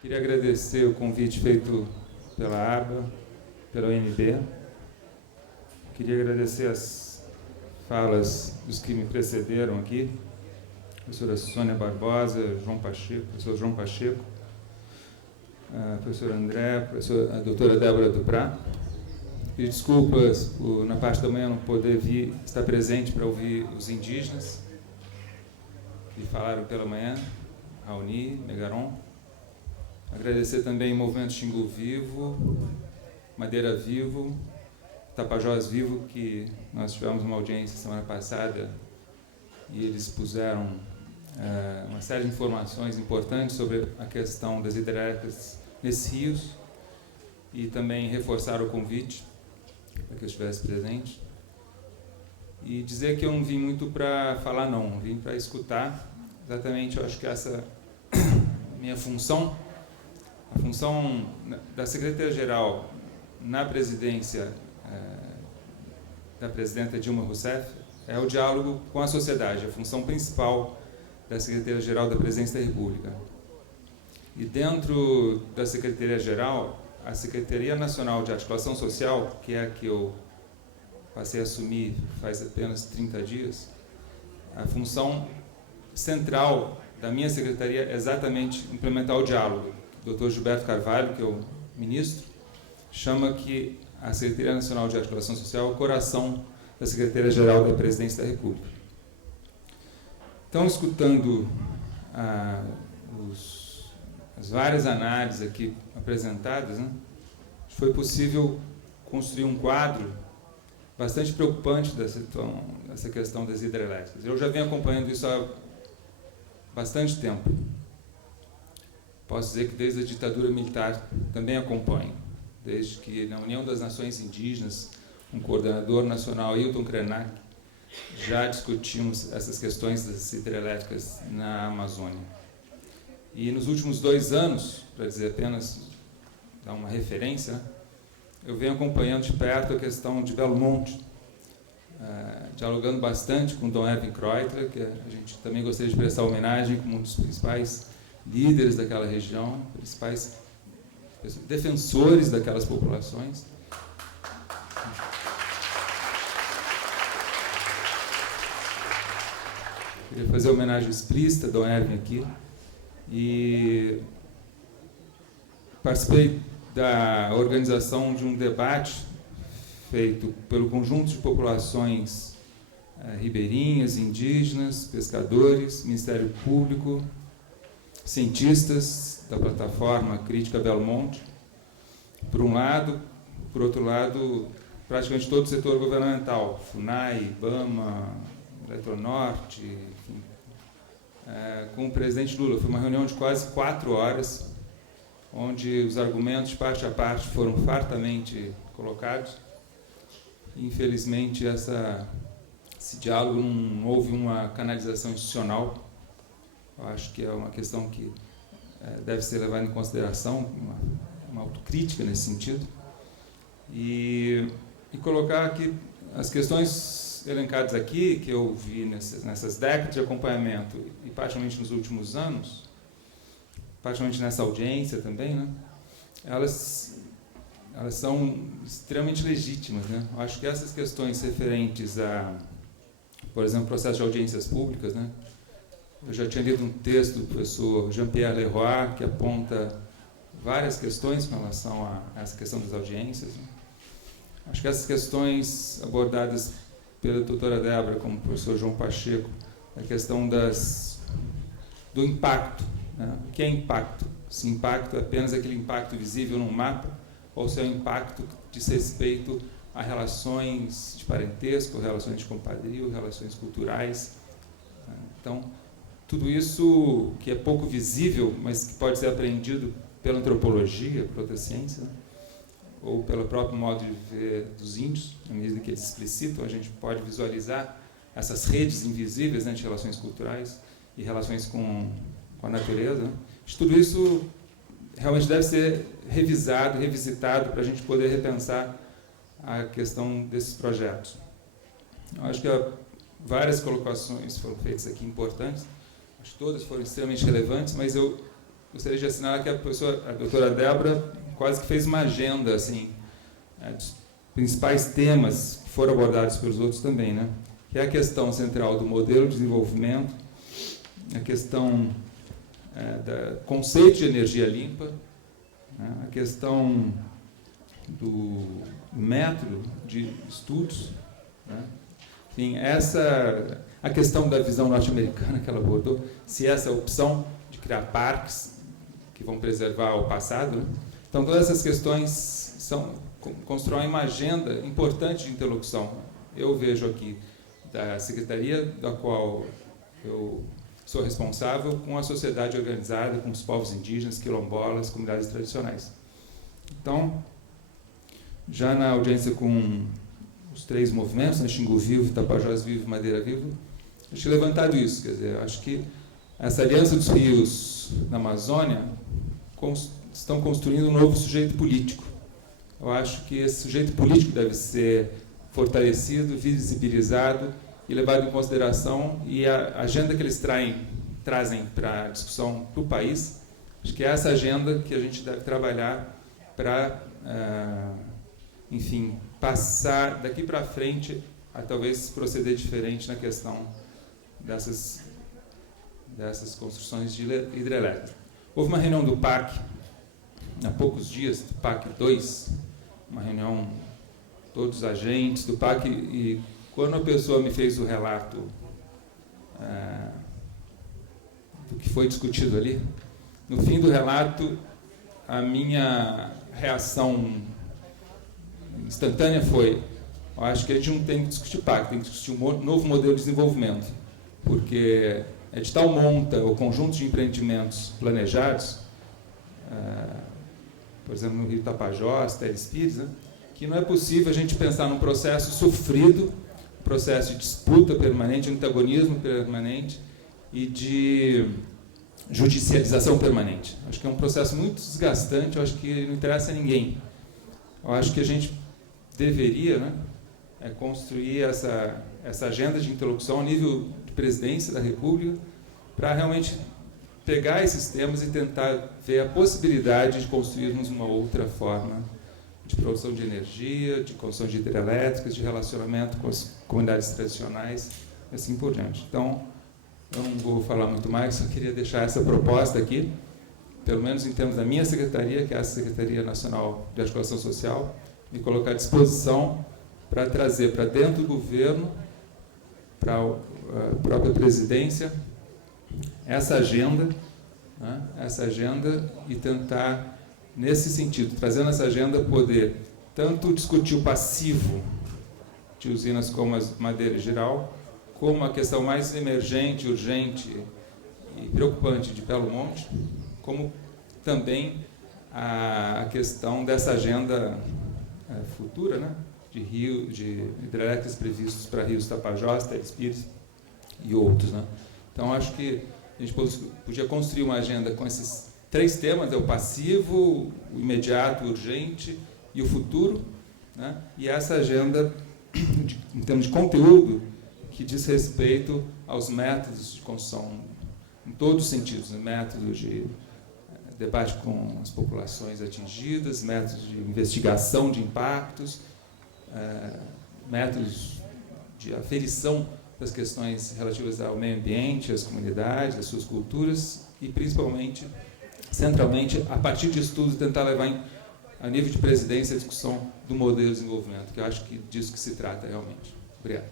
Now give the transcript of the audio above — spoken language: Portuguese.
Queria agradecer o convite feito pela ABA, pela UNB. Queria agradecer as falas dos que me precederam aqui, a professora Sônia Barbosa, professor João Pacheco, a professora André, a doutora Débora Duprá. E desculpas por, na parte da manhã, não poder estar presente para ouvir os indígenas que falaram pela manhã, Raoni, Megaron. Agradecer também o Movimento Xingu Vivo, Madeira Vivo, Tapajós Vivo, que nós tivemos uma audiência semana passada e eles puseram uma série de informações importantes sobre a questão das hidrelétricas nesses rios e também reforçar o convite para que eu estivesse presente. E dizer que eu não vim muito para falar, não, vim para escutar. Exatamente, eu acho que essa minha função, a função da Secretaria-Geral na presidência da presidenta Dilma Rousseff é o diálogo com a sociedade, a função principal da Secretaria-Geral da Presidência da República. E dentro da Secretaria-Geral, a Secretaria Nacional de Articulação Social, que é a que eu passei a assumir faz apenas 30 dias, a função central da minha secretaria é exatamente implementar o diálogo. O Dr. Gilberto Carvalho, que é o ministro, chama que a Secretaria Nacional de Articulação Social é o coração da Secretaria-Geral da Presidência da República. Então, escutando as várias análises aqui apresentadas, né, foi possível construir um quadro bastante preocupante dessa questão das hidrelétricas. Eu já venho acompanhando isso há bastante tempo. Posso dizer que desde a ditadura militar também acompanho, desde que na União das Nações Indígenas, um coordenador nacional, Hilton Krenak, já discutimos essas questões das hidrelétricas na Amazônia. E nos últimos 2 anos, para dizer apenas, dar uma referência, né, eu venho acompanhando de perto a questão de Belo Monte, dialogando bastante com o Dom Erwin Kreutler, que a gente também gostaria de prestar homenagem como um dos principais líderes daquela região, principais defensores daquelas populações. Queria fazer homenagem explícita a Dom Erwin aqui. E participei da organização de um debate feito pelo conjunto de populações ribeirinhas, indígenas, pescadores, Ministério Público, cientistas da plataforma Crítica Belo Monte, por um lado, por outro lado, praticamente todo o setor governamental, FUNAI, IBAMA, Eletronorte, enfim, com o presidente Lula. Foi uma reunião de quase 4 horas, onde os argumentos, parte a parte, foram fartamente colocados. Infelizmente, esse diálogo não houve uma canalização institucional. Eu acho que é uma questão que deve ser levada em consideração, uma autocrítica nesse sentido. E colocar aqui as questões elencadas aqui, que eu vi nessas décadas de acompanhamento, e particularmente nos últimos anos, particularmente nessa audiência também, né, elas são extremamente legítimas, né? Eu acho que essas questões referentes a, por exemplo, processo de audiências públicas, né, eu já tinha lido um texto do professor Jean-Pierre Leroy, que aponta várias questões com relação a essa questão das audiências, né? Acho que essas questões abordadas pela doutora Débora, como o professor João Pacheco, a questão do impacto, né? O que é impacto? Se impacto é apenas aquele impacto visível num mapa, ou se é um impacto que diz respeito a relações de parentesco, relações de compadrio, relações culturais, né? Então, tudo isso que é pouco visível, mas que pode ser aprendido pela antropologia, por outra ciência, né, ou pelo próprio modo de ver dos índios, na medida que eles explicitam, a gente pode visualizar essas redes invisíveis, né, de relações culturais e relações com a natureza, né. Tudo isso realmente deve ser revisado, revisitado, para a gente poder repensar a questão desses projetos. Eu acho que várias colocações foram feitas aqui importantes, acho que todas foram extremamente relevantes, mas eu gostaria de assinalar que a doutora Débora quase que fez uma agenda, assim, dos principais temas que foram abordados pelos outros também, né? Que é a questão central do modelo de desenvolvimento, a questão do conceito de energia limpa, né? A questão do método de estudos, né? Enfim, a questão da visão norte-americana que ela abordou, se essa opção de criar parques que vão preservar o passado, né? Então, todas essas questões constroem uma agenda importante de interlocução. Eu vejo aqui da secretaria da qual eu sou responsável com a sociedade organizada, com os povos indígenas, quilombolas, comunidades tradicionais. Então, já na audiência com os 3 movimentos, né, Xingu Vivo, Tapajós Vivo e Madeira Vivo, eu tinha levantado isso. Quer dizer, acho que essa aliança dos rios na Amazônia estão construindo um novo sujeito político. Eu acho que esse sujeito político deve ser fortalecido, visibilizado e levado em consideração, e a agenda que eles trazem para a discussão do país, acho que é essa agenda que a gente deve trabalhar para, enfim, passar daqui para frente a talvez proceder diferente na questão dessas construções de hidrelétrica. Houve uma reunião do PAC, há poucos dias, do PAC 2, uma reunião, todos os agentes do PAC, e quando a pessoa me fez o relato do que foi discutido ali, no fim do relato, a minha reação instantânea foi: eu acho que a gente não tem que discutir PAC, tem que discutir um novo modelo de desenvolvimento, porque edital monta o conjunto de empreendimentos planejados, por exemplo, no Rio Tapajós, Telespires, né, que não é possível a gente pensar num processo sofrido, processo de disputa permanente, antagonismo permanente e de judicialização permanente. Acho que é um processo muito desgastante, eu acho que não interessa a ninguém. Eu acho que a gente deveria, né, construir essa agenda de interlocução a nível de presidência da República para realmente pegar esses temas e tentar ver a possibilidade de construirmos uma outra forma de produção de energia, de construção de hidrelétricas, de relacionamento com as comunidades tradicionais, e assim por diante. Então, eu não vou falar muito mais, só queria deixar essa proposta aqui, pelo menos em termos da minha secretaria, que é a Secretaria Nacional de Articulação Social, me colocar à disposição para trazer para dentro do governo, para a própria presidência, essa agenda, né, e tentar, nesse sentido, trazendo essa agenda, poder tanto discutir o passivo de usinas como a Madeira Geral, como a questão mais emergente, urgente e preocupante de Belo Monte, como também a questão dessa agenda futura, né, de hidrelétricas previstos para rios Tapajós, Telespires e outros, né. Então, acho que a gente podia construir uma agenda com esses 3 temas: o passivo, o imediato, o urgente e o futuro, né? E essa agenda, em termos de conteúdo, que diz respeito aos métodos de construção, em todos os sentidos, né? Métodos de debate com as populações atingidas, métodos de investigação de impactos, métodos de aferição das questões relativas ao meio ambiente, às comunidades, às suas culturas e, principalmente, centralmente, a partir de estudos, tentar levar a nível de presidência a discussão do modelo de desenvolvimento, que eu acho que disso que se trata realmente. Obrigado.